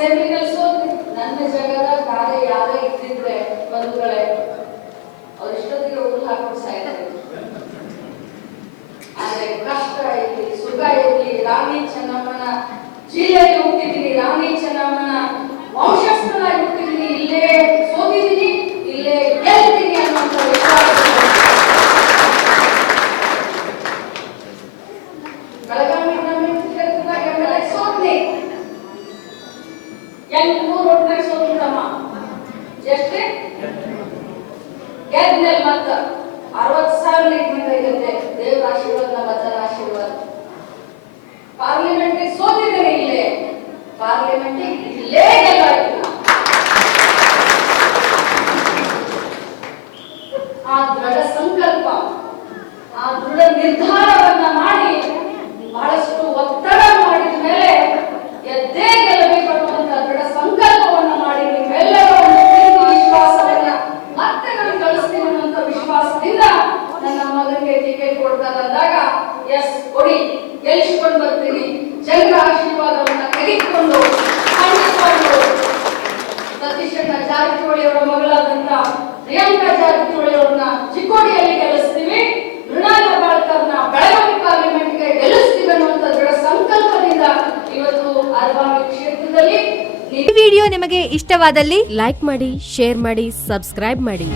ನನ್ನ ಜಗದ ಕಾರ್ಯ ಯಾರೇ ಇದ್ದಿದ್ರೆ ಬಂಧುಗಳೇ, ಅವ್ರು ಇಷ್ಟೊತ್ತಿಗೆ ಸಾಯ್ತಾರೆ ಆದ್ರೆ ಕಷ್ಟ ಇರಲಿ, ಸುಖ ಇರ್ಲಿ. ರಾಣಿ ಚೆನ್ನಮ್ಮನ ಜಿಲ್ಲೆಯಲ್ಲಿ ಹೋಗ್ತಿದ್ದೀನಿ ರಾಣಿ ಚೆನ್ನಮ್ಮನ ಗೆದ್ಮೇಲೆ ಮತ್ತ ಅರವತ್ತು ಸಾವಿರ ಲೀಟ್ ಬಂದೈತೆ ದೇವ್ರ ಆಶೀರ್ವಾದ ನಮ್ಮ ಅಜ್ಜನ ಆಶೀರ್ವಾದ ಪಾರ್ಲಿಮೆಂಟ್ ಸೋತಿದ್ದೇನೆ ಇಲ್ಲೇ ಪಾರ್ಲಿಮೆಂಟ್ ಇಲ್ಲೇ ಗೆಲ್ಲಾಯ್ತು ನಾ. ಆ ದೃಢ ಸಂಕಲ್ಪ ಆ ದೃಢ ನಿರ್ಧಾರವನ್ನ ಮಾಡಿ ಟಿಕೆಟ್ ಕೊಡ್ತಾ ಬಂದಾಗ ಎಸ್ ಕೊಡಿ, ಗೆಲ್ಸ್ಕೊಂಡು ಬರ್ತೀನಿ. ಜನರ ಆಶೀರ್ವಾದವನ್ನ ತೆಗೆದುಕೊಂಡು ಖಂಡಿತವಾಗ್ಲೂ ಸತೀಶಣ್ಣ ಜಾರಕಿಹೊಳಿ ಅವರ ಮಗಳಾದಂತ ಪ್ರಿಯಾಂಕಾ ಜಾರಕಿಹೊಳಿ ಅವ್ರನ್ನ ಚಿಕ್ಕೋಡಿಯಲ್ಲಿ ಗೆಲ್ಲಿಸ್ತೀವಿ. ಮೃಣಾಲ ಬಾಳ್ಕರ್ನ ಬೆಳಗಾವಿ ಪಾರ್ಲಿಮೆಂಟ್ಗೆ ಗೆಲ್ಲಿಸ್ತೀವಿ ಅನ್ನುವಂತ ದೃಢ ಸಂಕಲ್ಪದಿಂದ ಇವತ್ತು ಅರಬಾವಿ ಕ್ಷೇತ್ರದಲ್ಲಿ ಈ ವಿಡಿಯೋ ನಿಮಗೆ ಇಷ್ಟವಾದಲ್ಲಿ ಲೈಕ್ ಮಾಡಿ, ಶೇರ್ ಮಾಡಿ, ಸಬ್ಸ್ಕ್ರೈಬ್ ಮಾಡಿ.